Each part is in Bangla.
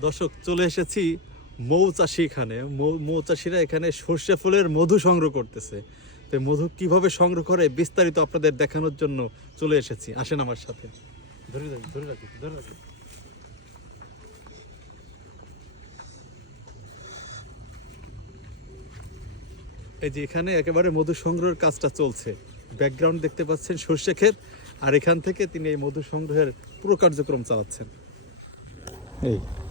দর্শক, চলে এসেছি মৌ মৌচাষি এখানে। মৌ- মৌচাষিরা এখানে সর্ষে ফুলের মধু সংগ্রহ করতেছে। তো মধু কীভাবে সংগ্রহ করে, বিস্তারিত আপনাদের দেখানোর জন্য চলে এসেছি। আসেন আমার সাথে। ধরে ধরে রাখি ধরে রাখি। এই যে এখানে একেবারে মধু সংগ্রহের কাজটা চলছে। ব্যাকগ্রাউন্ড দেখতে পাচ্ছেন সর্ষে ক্ষেত, আর এখান থেকে তিনি এই মধু সংগ্রহের পুরো কার্যক্রম চালাচ্ছেন। এই।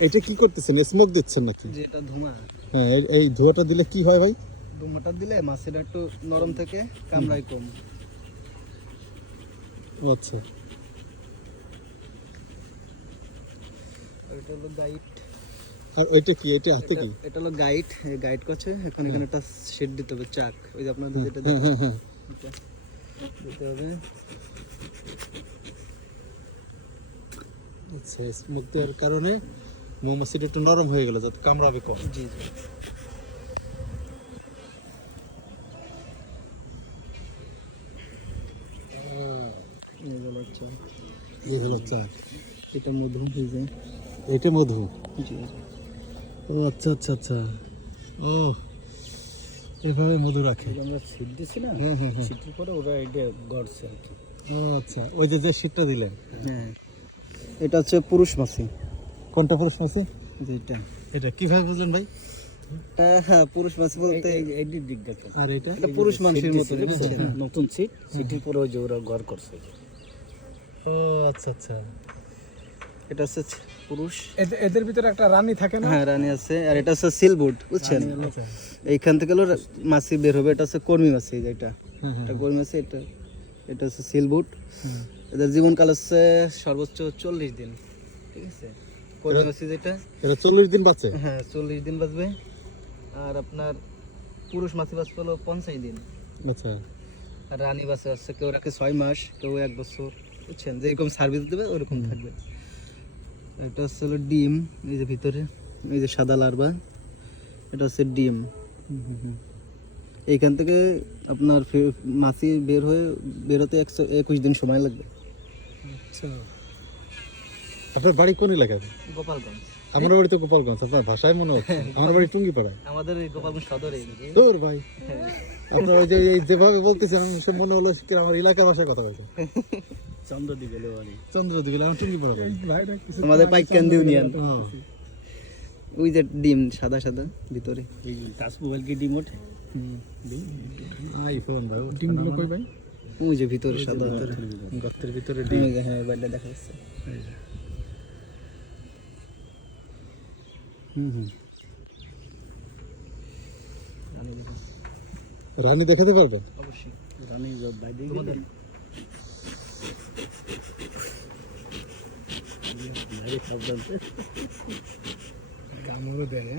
এটা কি করতেছেন? স্মোক দিচ্ছেন নাকি? যেটা ধুমা হ্যাঁ এই- ধোঁয়াটা দিলে কি হয় ভাই? ধুমাটা দিলে মাছের একটু নরম থেকে কামড়াই কম। আচ্ছা। এটা হলো গাইড আর ওইটা কি? এটা হাতে কি? এটা হলো গাইড গাইড করছে এখন এখানে একটা শেড দিতে হবে চাক। ওই যে আপনাদের যেটা হ্যাঁ দেখেন হ্যাঁ হ্যাঁ। দিতে হবে। আচ্ছা স্মোক দেওয়ার কারণে মৌমাছিটা একটু নরম হয়ে গেল যাতে কামড়াবে কম। জি জি। এই হলো চাক এই হলো চাক এটা মধু এই এটা মধু? জি জি। ও আচ্ছা আচ্ছা আচ্ছা। ও এভাবে মধু রাখে। আমরা ছিট দিছি না? হ্যাঁ হ্যাঁ হ্যাঁ। ছিটের পরে ওরা এটা গড়ছে আর কি। ও আচ্ছা। ওই যে যে দিলেন? হ্যাঁ। এটা হচ্ছে পুরুষ মাছি। কোনটা পুরুষ মাছি যেটা এটা কীভাবে বুঝলেন ভাই? এটা হ্যাঁ পুরুষ মাছি বলতে এই দিক দেখেন। আর এটা? এটা পুরুষ মানুষের মতো নতুন সিট সিটির পরে ওই যে ওরা ঘর করছে। ও আচ্ছা আচ্ছা। এটা হচ্ছে পুরুষ। এদের- ভিতরে একটা রানী থাকে না? হ্যাঁ রানী আছে। আর এটা হচ্ছে সিলবুট বুঝছেন? আচ্ছা। এইখান থেকে হলো মাছি বের হবে। এটা হচ্ছে কর্মী মাছি যেটা এটা। কর্মী মাছি এটা এটা হচ্ছে সিলবুট। এদের জীবনকাল হচ্ছে সর্বোচ্চ চল্লিশ দিন ঠিক আছে? মাছি যেটা? এটা চল্লিশ দিন বাঁচে। হ্যাঁ চল্লিশ দিন বাঁচবে। আর আপনার পুরুষ মাছি বাঁচবে হলো পঞ্চাশ দিন। আচ্ছা। আর রানী বাসে আছে কেউ রাখে ছয় মাস কেউ এক বছর বুঝছেন? যেরকম সার্ভিস দেবে ওরকম থাকবে। এটা হচ্ছে হলো ডিম এই যে ভিতরে এই যে সাদা লার্বা এটা হচ্ছে ডিম। এইখান থেকে আপনার মাছি বের হয়ে বেরোতে একশো একুশ দিন সময় লাগবে। আচ্ছা। আপনার বাড়ি কোন এলাকায়? গোপালগঞ্জ। আমার বাড়ি তো গোপালগঞ্জ আপনার ভাষায় মনে হচ্ছে। আমার বাড়ি টুঙ্গিপাড়ায়। আমাদের এই গোপালগঞ্জ সদরে দূর ভাই। আপনার ওই যে এই যেভাবে বলতেছেন আমি সে মনে হলো কি আমার এলাকার ভাষায় কথা বলছে। বাড়ি। আমার টুঙ্গিপাড়া আমাদের পাইকান ইউনিয়ন ওই যে ডিম সাদা সাদা ভিতরে। টাচ মোবাইল কি ডিম ওঠে? আইফোন ভাই ডিমগুলো কই ভাই? ওই যে ভিতরে সাদা। গর্তের ভিতরে যে হ্যাঁ বাইরে দেখা যাচ্ছে হুম হুম রানী দেখাতে পারবেন? অবশ্যই রানী তোমাদের কামড়ও দেয়।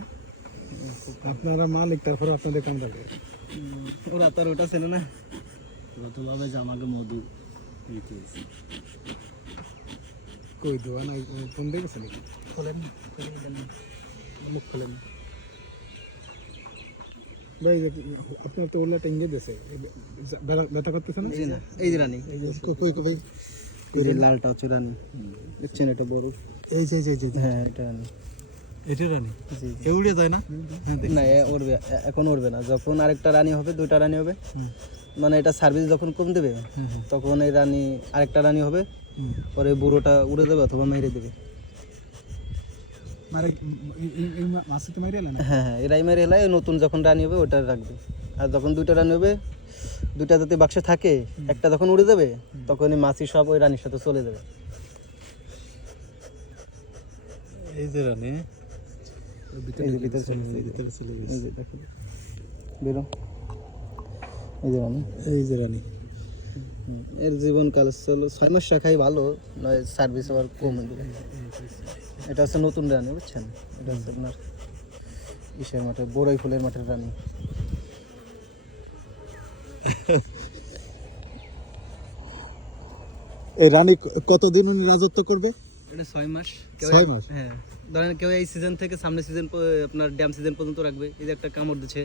আপনারা মালিক তারপরে আপনাদের কামড়া দেয় ওরা তার ওটা ছিল না। যে আমাকে মধু কই দোয়া না কোন দেখেছে নাকি? খোলেন মুখ খোলেন। ভাই আপনার তো ওলা টেঙ্গে দিয়েছে। ব্যথা করতেছে না? এই যে রানী। কই কই এই যে লালটা হচ্ছে রানী। দেখছেন এটা বড়। এই যে যে হ্যাঁ এটা রানী। এটা রানী? এ উড়ে যায় না? হ্যাঁ না এ উড়বে এখন উড়বে না। যখন আরেকটা রানী হবে দুইটা রানী হবে। মানে এটা সার্ভিস যখন কম দেবে তখন এই রানী আরেকটা রানী হবে। পরে বুড়োটা উড়ে দেবে অথবা মেরে দেবে। হ্যাঁ হ্যাঁ এরাই মেরে হেলায় নতুন যখন রানী হবে ওটা রাখবে আর যখন দুইটা রানী হবে দুইটা যদি বাক্সে থাকে একটা যখন উড়ে যাবে তখন এই মাছি সব ওই রানীর সাথে চলে যাবে। এই যে রানী এই যে ভিতরে চলে এই ভিতরে চলে গেছে। এই যে দেখো। বেরো। এই যে রানী। এই যে রানী। এর জীবনকাল হলো ছয় মাস রাখাই ভালো নয় সার্ভিস আবার কম দিবে এটা হচ্ছে নতুন রানী বুঝছেন? এটা হচ্ছে আপনার ইসের মাঠে বড়ই ফুলের মাঠের রানী। এই রানী কতদিন উনি রাজত্ব করবে? এটা ছয় মাস। কেউ ছয় মাস? হ্যাঁ ধরেন কেউ এই সিজন থেকে সামনের সিজন আপনার ড্যাম সিজন পর্যন্ত রাখবে এই যে একটা কামড় দিচ্ছে।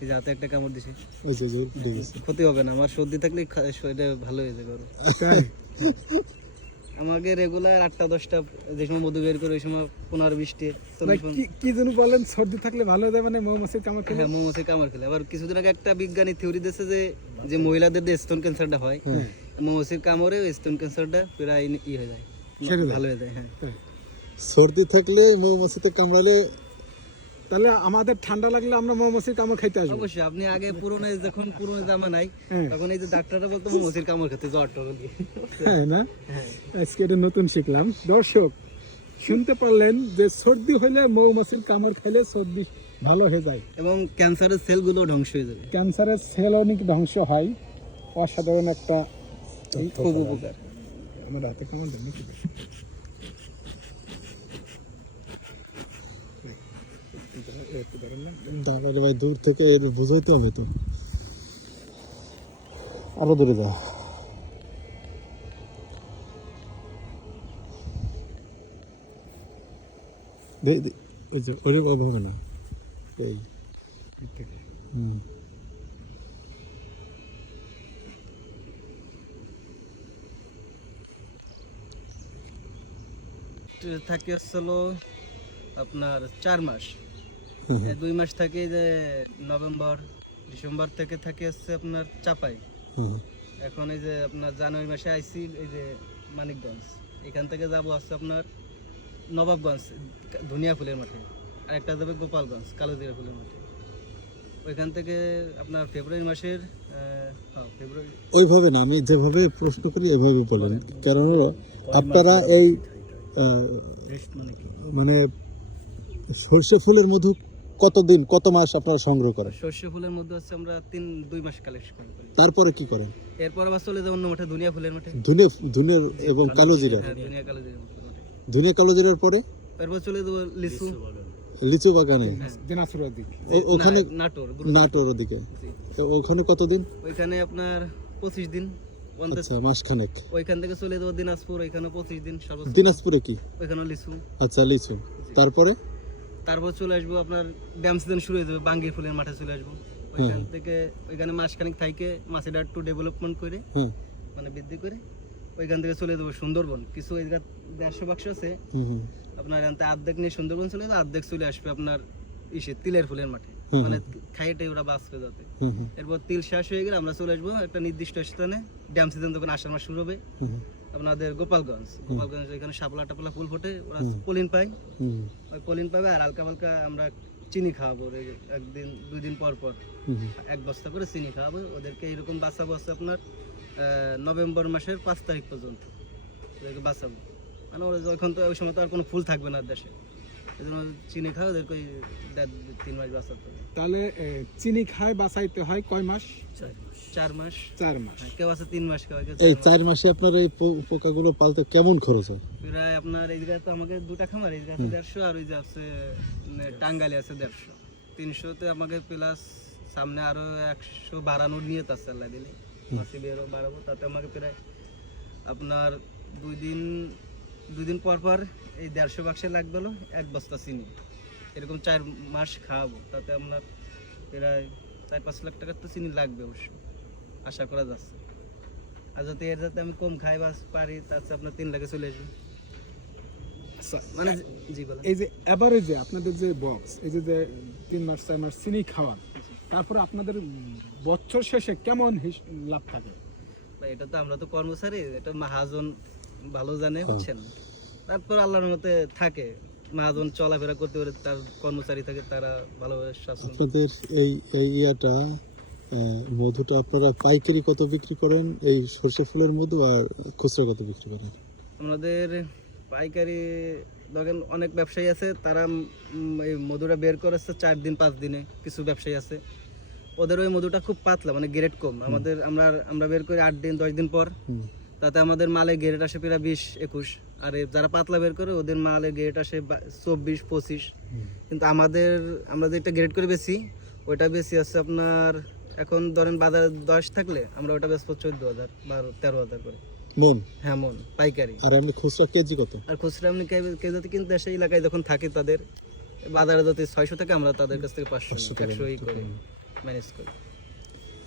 এই যে হাতে একটা কামড় দিছে। ওই যে যে ঠিক আছে। ক্ষতি হবে না আমার সর্দি থাকলে শরীরে ভালো হয়ে যাবে আরও। আমাকে রেগুলার আটটা দশটা যে সময় মধু বের করে ওই সময় পনেরো বিশটি কি যেন বলেন সর্দি থাকলে ভালো হয়ে যায় মানে মৌমাছির কামড় খেলে? হ্যাঁ মোমোসে কামড় খেলে। আবার কিছুদিন আগে একটা বিজ্ঞানী থিওরি দিয়েছে যে যে মহিলাদের যে স্তন ক্যান্সারটা হয় হ্যাঁ। মোমোসির কামড়ে স্তন ক্যান্সারটা প্রায় ই হয়ে যায়। ভালো হয়ে যায় হ্যাঁ। সর্দি থাকলে মৌমাছিতে কামড়ালে তাহলে আমাদের ঠান্ডা লাগলে আমরা মৌমাছির কামড় খাইতে আসব। অবশ্যই আপনি আগে পুরনো যখন পুরনো জামা নাই হ্যাঁ। তখন এই যে ডাক্তাররা বলতো মোমোসির কামড় খেতে জ্বর টর হ্যাঁ না? হ্যাঁ। আজকে এটা নতুন শিখলাম। দর্শক শুনতে পারলেন যে সর্দি হলে মৌমাছির কামড় খাইলে সর্দি ভালো হয়ে যায়। এবং ক্যান্সারের সেলগুলো ধ্বংস হয়ে যাবে। ক্যান্সারের সেল অনেক ধ্বংস হয়। অসাধারণ একটা খুব উপকার। আমার হাতে কেমন দেন নাকি একটু ধরেন না? তাহলে ভাই দূর থেকে এর বুঝাইতে হবে তো। আরও দূরে যা। ওই যে হবে না। এই থেকে হুম। থাকে হচ্ছিল আপনার চার মাস। দুই মাস থাকে যে নভেম্বর ডিসেম্বর থেকে থাকে হচ্ছে আপনার চাপাই। এখন এই যে আপনার জানুয়ারি মাসে আইসি এই যে মানিকগঞ্জ। এখান থেকে যাব হচ্ছে আপনার নবাবগঞ্জ ধনিয়া ফুলের মাঠে। আর একটা যাবে গোপালগঞ্জ কালোজিরা ফুলের মাঠে। ওইখান থেকে আপনার ফেব্রুয়ারি মাসের হ্যাঁ ফেব্রুয়ারি। ওইভাবে না আমি যেভাবে প্রশ্ন করি এভাবে বলেন। কারণ হলো আপনারা এই মানে মানে সর্ষে ফুলের মধু কতদিন কত মাস আপনারা সংগ্রহ করেন? সর্ষে ফুলের মধ্যে হচ্ছে আমরা তিন দুই মাস কালেকশন করি। তারপরে কি করেন? এরপর আবার চলে যাব অন্য মাঠে ধনিয়া ফুলের মাঠে। ধুনে ধুনের এবং কালো জিরা? হ্যাঁ ধনিয়া কালোজিরা ফুলের মাঠে কালো জিরার পরে? এরপর চলে যাব লিচু। লিচু বাগানে। দিনাজপুরের দিকে ওখানে নাটোর নাটোর। তো ওখানে কতদিন? ওইখানে আপনার পঁচিশ দিন আচ্ছা মাসখানেক। ওইখান থেকে চলে যাব দিনাজপুর ওইখানে পঁচিশ দিন সর্বোচ্চ। দিনাজপুরে কি? ওইখানে লিচু। আচ্ছা লিচু। তারপরে? তারপর চলে আসব আপনার ড্যাম সিজন শুরু হয়ে যাবে বাঙ্গি ফুলের মাঠে চলে আসব। ওইখান থেকে ওইখানে মাসখানিক থাইকে মাছের একটু ডেভেলপমেন্ট করে মানে বৃদ্ধি করে ওইখান থেকে চলে যাব সুন্দরবন। কিছু ওই দেড়শো বাক্স আছে। আপনার এখান থেকে আর্ধেক নিয়ে সুন্দরবন চলে যাবে আর্ধেক চলে আসবে আপনার ইসে তিলের ফুলের মাঠে। মানে খাইয়েটাই ওরা বাঁচবে যাতে এরপর তিল শেষ হয়ে গেলে আমরা চলে আসব একটা নির্দিষ্ট স্থানে। ড্যাম সিজন তখন আষাঢ় মাস শুরু হবে। আপনাদের গোপালগঞ্জ। গোপালগঞ্জ এখানে শাপলা টাপলা ফুল ফোটে ওরা। পলিন পায়। ওই পলিন পাবে আর হালকা হালকা আমরা চিনি খাওয়াবো একদিন দুই দিন পর। পর। এক বস্তা করে চিনি খাওয়াবো। ওদেরকে এরকম বাঁচাবো হচ্ছে আপনার নভেম্বর মাসের পাঁচ তারিখ পর্যন্ত ওদেরকে বাঁচাবো। মানে ওরা যখন তো ওই সময় তো আর কোনো ফুল থাকবে না দেশে। এই জন্য চিনি খাওয়া ওদেরকে ওই দেড় তিন মাস বাঁচাতে হবে। তাহলে চিনি খায় বাঁচাইতে হয় কয় মাস। চার মাস। চার মাস। হ্যাঁ, কেউ আছে তিন মাস কেউ এই চার মাসে আপনার এই পোকাগুলো পালতে কেমন খরচ হয়? প্রায় আপনার এই জায়গায় তো আমাকে দুটা খামার এই জায়গায় দেড়শো আর ওই যে আছে মানে টাঙ্গালি আছে দেড়শো। তিনশোতে আমাকে প্লাস সামনে আরও একশো বাড়ানোর নিয়ত আছে আল্লাহ দিলে। মাসি বেরো বাড়াবো তাতে আমাকে প্রায় আপনার দুই দিন দুই দিন পর পর এই দেড়শো বাক্সে লাগবে এক বস্তা চিনি। এরকম চার মাস খাওয়াবো তাতে আপনার প্রায় চার পাঁচ লাখ টাকার তো চিনি লাগবে অবশ্য। আশা করা যাচ্ছে। আর যাতে এর যাতে আমি কম খাই বা পারি তাতে আপনার তিন লাখে চলে আসবে। আচ্ছা, মানে জি বলেন। এই যে এভারেজে আপনাদের যে বক্স এই যে যে তিন মাস চার মাস চিনি খাওয়ান তারপরে আপনাদের বছর শেষে কেমন লাভ থাকে? এটা তো আমরা তো কর্মচারী এটা মহাজন ভালো জানে বুঝছেন? তারপর আল্লাহর মতে থাকে। মহাজন চলাফেরা করতে পারে তার কর্মচারী থাকে তারা ভালোভাবে আপনাদের এই এই ইয়াটা মধুটা আপনারা পাইকারি কত বিক্রি করেন? এই সর্ষে ফুলের মধু আর খুচরা কত বিক্রি করেন? আমাদের পাইকারি দেখেন অনেক ব্যবসায়ী আছে তারা এই মধুটা বের করেছে চার দিন পাঁচ দিনে কিছু ব্যবসায়ী আছে। ওদের ওই মধুটা খুব পাতলা মানে গ্রেড কম। আমাদের আমরা আমরা বের করি আট দিন দশ দিন পর। তাতে আমাদের মালে গ্রেড আসে প্রায় বিশ একুশ। আর যারা পাতলা বের করে ওদের মালে গ্রেড আসে চব্বিশ পঁচিশ। কিন্তু আমাদের আমরা যেটা গ্রেড করে বেশি ওইটা বেশি আছে আপনার এখন ধরেন বাজারে দশ থাকলে আমরা ওটা বেচবো চোদ্দ হাজার বারো তেরো হাজার করে। মন? হ্যাঁ মন। পাইকারি। আর এমনি খুচরা কেজি কত? আর খুচরা এমনি যদি কিনতে আসে এলাকায় যখন থাকে তাদের বাজারে যদি ছয়শো থাকে আমরা তাদের কাছ থেকে পাঁচশো একশো ই করি ম্যানেজ করি।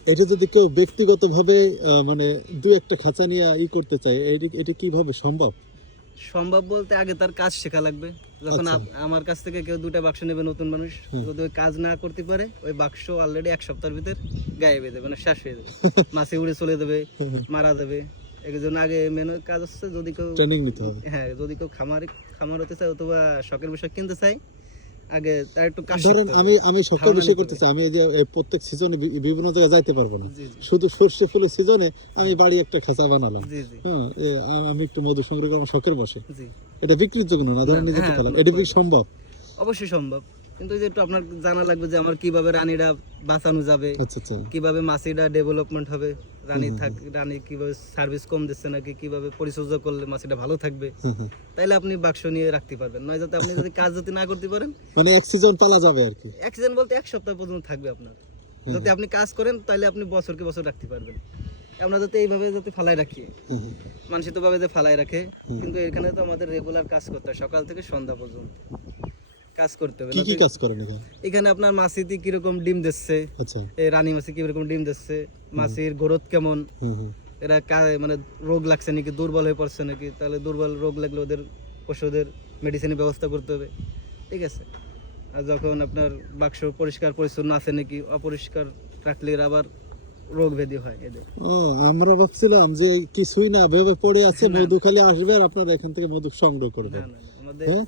এটা যদি কেউ ব্যক্তিগতভাবে মানে দু একটা খাঁচা নিয়ে ই করতে চায় এটি এটা কীভাবে সম্ভব? সম্ভব বলতে আগে তার কাজ শেখা লাগবে। যখন আচ্ছা। আমার কাছ থেকে কেউ দুটা বাক্স নেবে নতুন মানুষ যদি ওই কাজ না করতে পারে ওই বাক্স অলরেডি এক সপ্তাহের ভিতর গায়ে বেঁধে মানে শেষ হয়ে যাবে। মাছে উড়ে চলে যাবে মারা যাবে। একজন আগে মেন কাজ হচ্ছে যদি কেউ ট্রেনিং নিতে হবে। হ্যাঁ যদি কেউ খামার খামার হতে চায় অথবা শখের বিষয় কিনতে চায় আগে তার একটু কাজ ধরেন আমি আমি সকল ধারণা বিষয় নিতে করতে হবে। চাই আমি এই যে প্রত্যেক সিজনে বিভিন্ন জায়গায় যাইতে পারব না। শুধু সর্ষে ফুলের সিজনে আমি বাড়ি একটা খাঁচা বানালাম। হ্যাঁ আমি একটু মধু সংগ্রহ করে আমার শখের বসে। এটা বিক্রির জন্য না ধরেন নিজে হ্যাঁ, খেলাম এটা কি সম্ভব? অবশ্যই সম্ভব। কিন্তু এই যে একটু আপনার জানা লাগবে যে আমার কীভাবে রানীরা বাঁচানো যাবে আচ্ছা আচ্ছা। কীভাবে মাছিটা ডেভেলপমেন্ট হবে। রানী থাক রানী কীভাবে সার্ভিস কম দিচ্ছে নাকি কীভাবে পরিচর্যা করলে মাছিটা ভালো থাকবে। তাইলে আপনি বাক্স নিয়ে রাখতে পারবেন। নয় যাতে আপনি যদি কাজ যদি না করতে পারেন মানে এক সিজন পালা যাবে আর কি। অ্যাক্সিডেন্ট বলতে এক সপ্তাহ পর্যন্ত থাকবে আপনার। যদি আপনি কাজ করেন তাহলে আপনি বছরকে বছর রাখতে পারবেন। আমরা যাতে এইভাবে যাতে ফালাই রাখি। হ্যাঁ, হ্যাঁ। ভাবে যে ফালাই রাখে কিন্তু এখানে তো আমাদের রেগুলার কাজ করতে হয় সকাল থেকে সন্ধ্যা পর্যন্ত। কাজ করতে হবে। কি কি কাজ করেন এখানে? এখানে আপনার মাছিতে কীরকম ডিম দিচ্ছে? আচ্ছা। এই রানী মাছি কীরকম ডিম দিচ্ছে? মাছির গ্রোথ কেমন? এরা মানে রোগ লাগছে নাকি? দুর্বল হয়ে পড়ছে নাকি? তাহলে দুর্বল রোগ লাগলে ওদের ওষুধের মেডিসিনের ব্যবস্থা করতে হবে। ঠিক আছে? আর যখন আপনার বাক্স পরিষ্কার পরিচ্ছন্ন আছে নাকি অপরিষ্কার রাখলে আবার রোগ ব্যাধি হয় এদের। ও আমরা ভাবছিলাম যে কিছুই না ভেবে পড়ে আছে মধু খালি আসবে আর আপনারা এখান থেকে মধু সংগ্রহ করবেন। না না, আমাদের হ্যাঁ?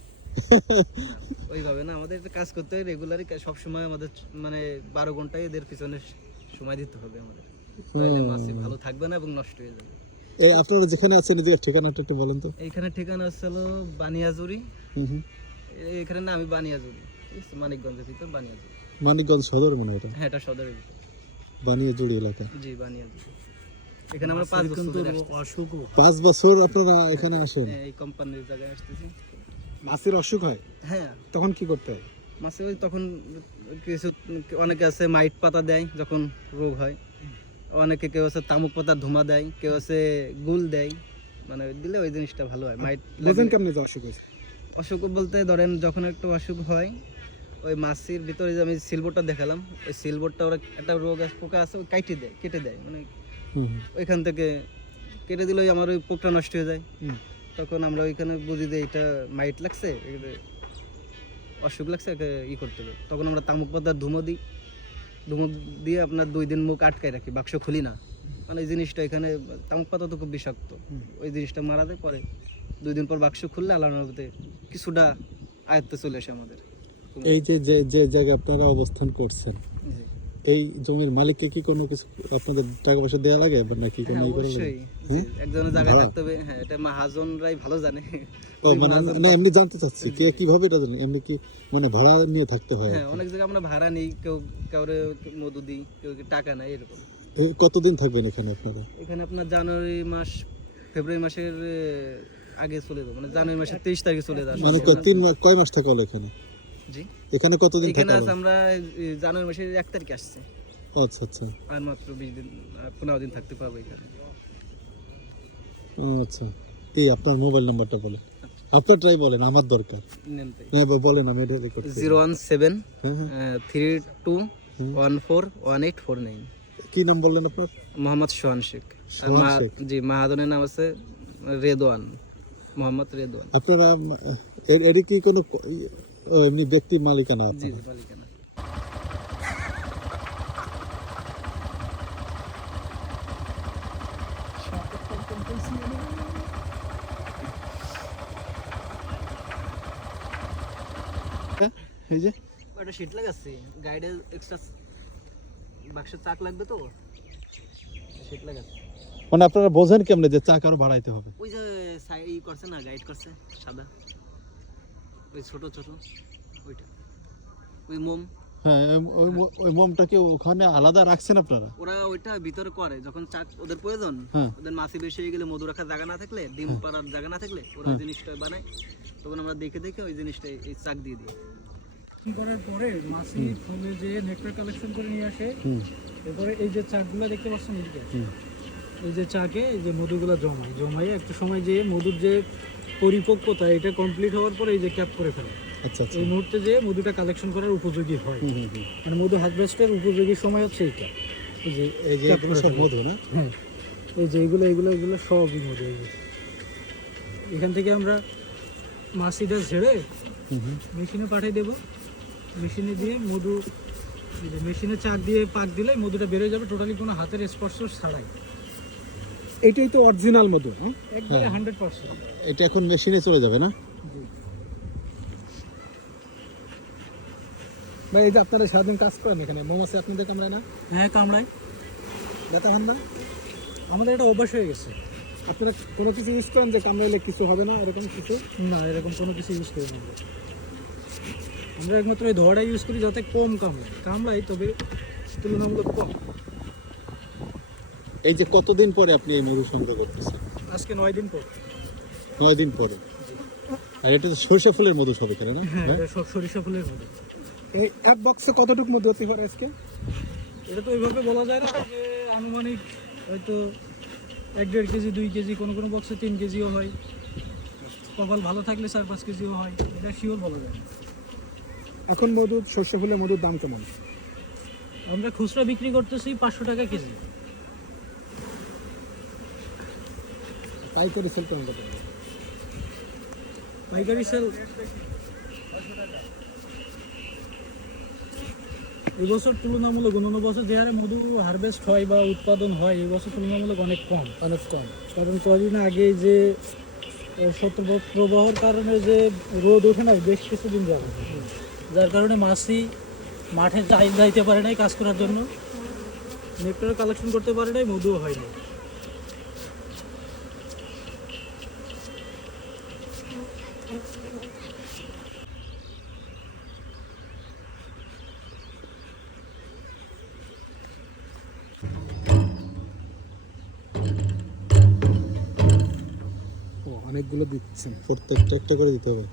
ওইভাবে না আমাদের কাজ করতে হয় রেগুলারই সব সময় আমাদের মানে বারো ঘন্টায় এদের পিছনে সময় দিতে হবে আমাদের। তাহলে ভালো থাকবে না এবং নষ্ট হয়ে যাবে। এই আপনারা যেখানে আছেন ঠিকানাটা একটু বলেন তো। এইখানে ঠিকানা হলো বানিয়াজুরি এখানে না আমি বানিয়াজুরি মানিকগঞ্জের ভিতর বানিয়াজুরি মানিকগঞ্জ সদর মনে হয় এটা? হ্যাঁ এটা সদরের ভিতর। বানিয়ে জুড়ি এলাকা। জি বানিয়াজুরি এখানে আমরা পাঁচ বছর। পাঁচ বছর আপনারা এখানে আসেন। হ্যাঁ, এই কোম্পানির জায়গায় আসতেছি। মাছের অসুখ হয়? হ্যাঁ। তখন কি করতে হয়? মাছে ওই তখন কিছু অনেকে আছে মাইট পাতা দেয় যখন রোগ হয়। অনেকে কেউ আছে তামুক পাতা ধুমা দেয় কেউ আছে গুল দেয়। মানে দিলে ওই জিনিসটা ভালো হয় মাইট বোঝেন কেমনে যে অসুখ হয়েছে? অসুখ বলতে ধরেন যখন একটু অসুখ হয় ওই মাছির ভিতরে যে আমি সিলবোর্ডটা দেখালাম ওই সিলবোর্ডটা ওরা একটা রোগ আছে পোকা আছে ওই কাইটে দেয় কেটে দেয়। মানে। ওইখান থেকে কেটে দিলে ওই আমার ওই পোকটা নষ্ট হয়ে যায়। হুম। তখন আমরা ওইখানে বুঝি যে এটা মাইট লাগছে অসুখ লাগছে ই করতে হবে। তখন আমরা তামুক পাতার ধুমো দিই। ধুমো দিয়ে আপনার দুই দিন মুখ আটকায় রাখি, বাক্স খুলি না। মানে এই জিনিসটা এখানে, তামুক পাতা তো খুব বিষাক্ত। ওই জিনিসটা মারা দেয় পরে। দুই দিন পর বাক্স খুললে আলানোর কিছুটা আয়ত্তে চলে আসে আমাদের। এই যে যে জায়গায় আপনারা অবস্থান করছেন। এই জমির মালিককে কি কোনো কিছু আপনাদের টাকা পয়সা দেওয়া লাগে বা নাকি কোনো হ্যাঁ অবশ্যই? একজনের জায়গায় থাকতে হবে। হ্যাঁ এটা মাহাজনরাই ভালো জানে। ও মানে এমনি জানতে চাচ্ছি কে কীভাবে এটা জানেন এমনি কি মানে ভাড়া নিয়ে থাকতে হয় হ্যাঁ অনেক জায়গায় আমরা ভাড়া নিই কেউ কাউরে মধু দিই কেউ টাকা নেয় এরকম। কতদিন থাকবেন এখানে আপনারা? এখানে আপনার জানুয়ারি মাস ফেব্রুয়ারি মাসের আগে চলে যাব। মানে জানুয়ারি মাসের তেইশ তারিখে চলে যাব। মানে তিন মাস কয় মাস থাকা হলো এখানে? জি। এখানে কতদিন এখানে আছে আমরা জানুয়ারি মাসের এক তারিখে আসছে। আচ্ছা আচ্ছা। আর মাত্র বিশ দিন পনেরো দিন থাকতে পারব এখানে। আচ্ছা। এই আপনার মোবাইল নাম্বারটা বলেন। আপনারটাই বলেন আমার দরকার। নেন তাই। না, বলেন আমি এটা রেকর্ড জিরো ওয়ান সেভেন হ্যাঁ হ্যাঁ। Three two one four one eight four nine. কি নাম বললেন আপনার? মোহাম্মদ সোহান শেখ। জি মাহাদনের নাম আছে রেদওয়ান মোহাম্মদ রেদওয়ান। আপনারা এর কি কোনো ক- ই- ও, এমনি ব্যক্তি মালিকানা আপনার। মালিকানা। এই যে। ওটা শীত লাগাচ্ছি? গাইডে এক্সট্রা বাক্সের চাক লাগবে তো? শীত লাগাচ্ছি। মানে আপনারা বোঝেন কেমনে যে চাক আরও বাড়াইতে হবে? ওই যে সাই ই করছে না গাইড করছে সাদা। ওই ছোট ছোট ওইটা। ওই মোম। হ্যাঁ ওই- ওই মো- ওই মোমটা কি ওখানে আলাদা রাখছেন আপনারা? ওরা ওইটা ভিতরে করে যখন চাক ওদের প্রয়োজন হ্যাঁ। ওদের মাছি বেশি হয়ে গেলে মধু রাখার জায়গা না থাকলে ডিম পাড়ার জায়গা না থাকলে ওরা ওই জিনিসটা বানায়। তখন আমরা দেখে দেখে ওই জিনিসটা এই চাক দিয়ে দিই। করার পরে মাছি ফুলে যে নেকটার কালেকশন করে নিয়ে আসে এরপরে এই যে চাকগুলো দেখতে পাচ্ছেন এই যে চাকে এই যে মধুগুলো জমায় জমায় একটা সময় যে মধুর যে পরিপক্কতা এটা কমপ্লিট হওয়ার পরে এই যে ক্যাপ করে ফেলে। আচ্ছা আচ্ছা। এই মুহূর্তে যে মধুটা কালেকশন করার উপযোগী হয়। মানে মধু হারভেস্টের উপযোগী সময় হচ্ছে এইটা এই যে এই যে Cap এগুলো করে সব মধু না? হ্যাঁ। এই যে এইগুলো এগুলো এগুলো সবই মধু এই এখান থেকে আমরা মাছিটা ঝেড়ে। মেশিনে পাঠিয়ে দেবো। মেশিনে দিয়ে মধু যে মেশিনে চাক দিয়ে পাক দিলে মধুটা বেরোয় যাবে। টোটালি কোনো হাতের স্পর্শ ছাড়াই। এটাই তো অরিজিনাল মধু হ্যাঁ? একবারে হ্যাঁ। হান্ড্রেড পার্সেন্ট এটা এখন মেশিনে চলে যাবে না? ভাই এই যে আপনারা সারাদিন কাজ করেন এখানে মৌমাছি আপনাদের কামড়ায় না? হ্যাঁ কামড়ায়। ব্যথা হন না? আমাদের এটা অভ্যাস হয়ে গেছে। আপনারা কোনো কিছু ইউজ করেন যে কামড়াইলে কিছু হবে না এরকম কিছু? না এরকম কোনো কিছু ইউজ করি না। আমরা। আমরা একমাত্র এই ধোয়াটা ইউজ করি যাতে কম কামড়ায়। কামড়াই তবে তুলনামূলক কম। এই যে কতদিন পরে আপনি এই মধু সংগ্রহ করতেছেন? আজকে নয় দিন পর। নয় দিন পরে। আর এটা তো সরষে ফুলের মধু সব এখানে না? হ্যাঁ হ্যাঁ? এটা সব সরিষা ফুলের মধ্যে এই এক বক্সে কতটুকু মধু হতে পারে আজকে? এটা তো ওইভাবে বলা যায় না যে আনুমানিক হয়তো এক দেড় কেজি দুই কেজি কোনো কোনো বক্সে তিন কেজিও হয়। কপাল ভালো থাকলে চার পাঁচ কেজিও হয় এটা শিওর বলা যায় না। এখন মধু সর্ষে ফুলের মধুর দাম কেমন? আমরা খুচরা বিক্রি করতেছি পাঁচশো টাকা কেজি। পাইকারি সেল কেমন কত? পাইকারি সেল এই বছর তুলনামূলক অন্যান্য বছর যে হারে মধু হারভেস্ট হয় বা উৎপাদন হয় এই বছর তুলনামূলক অনেক কম। অনেক কম। কারণ কদিন আগে যে প্রবাহর কারণে যে রোদ ওঠে না বেশ কিছুদিন যাবে যার কারণে মাছি মাঠে যাই যাইতে পারে নাই কাজ করার জন্য। নেকটার কালেকশন করতে পারে নাই মধুও হয় না অনেকগুলো দিচ্ছেন। প্রত্যেকটা একটা করে দিতে হবে।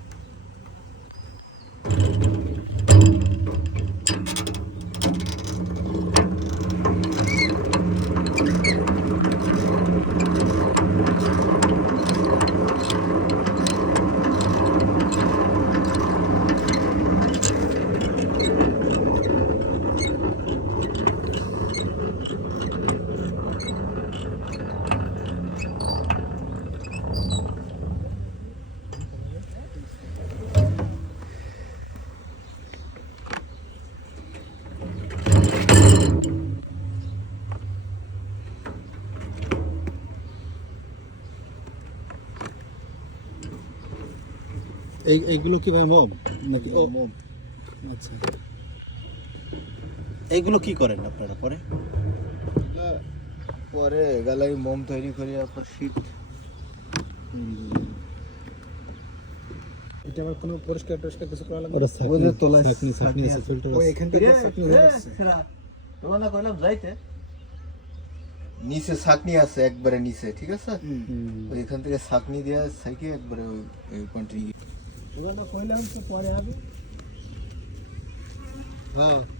এই এইগুলো কি ভাই মম? নাকি ও। মম? আচ্ছা। এইগুলো কি করেন আপনারা পরে? পরে গালাই মোম তৈরি করে আপনার শীত। এটা আবার কোনো পরিষ্কার টরিষ্কার কিছু করা লাগবে? ওদের তোলা ছাকনি ছাকনি আছে ফিল্টার আছে। এখান থেকে চাকনি তোমার না কইলাম যাইতে। নিচে ছাকনি আছে একবারে নিচে ঠিক আছে? হুম। ওই এখান থেকে ছাকনি দিয়ে সাইকে একবারে ওই কন্টিনিউ ওগুলো কইলাম তো পরে হবে হ্যাঁ ভিডিও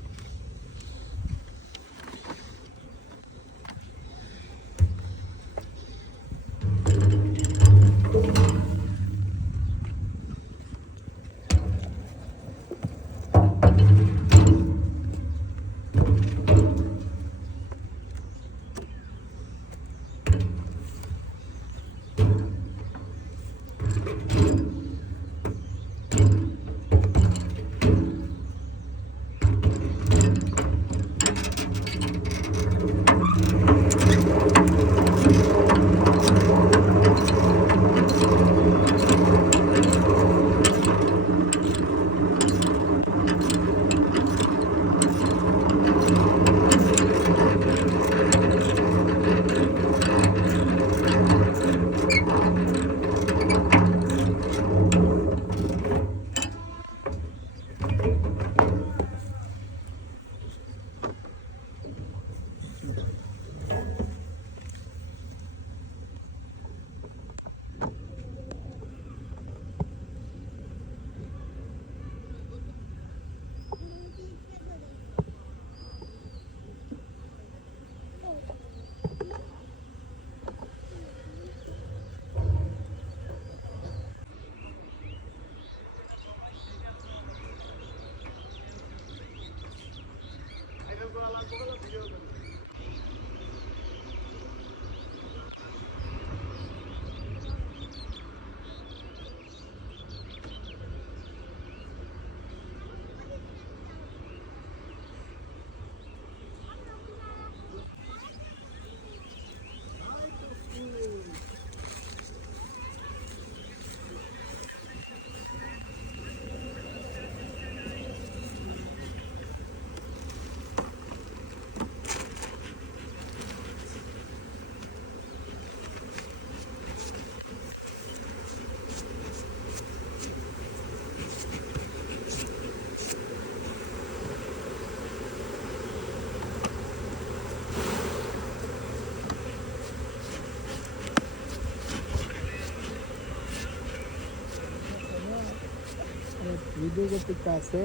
করতে কাছে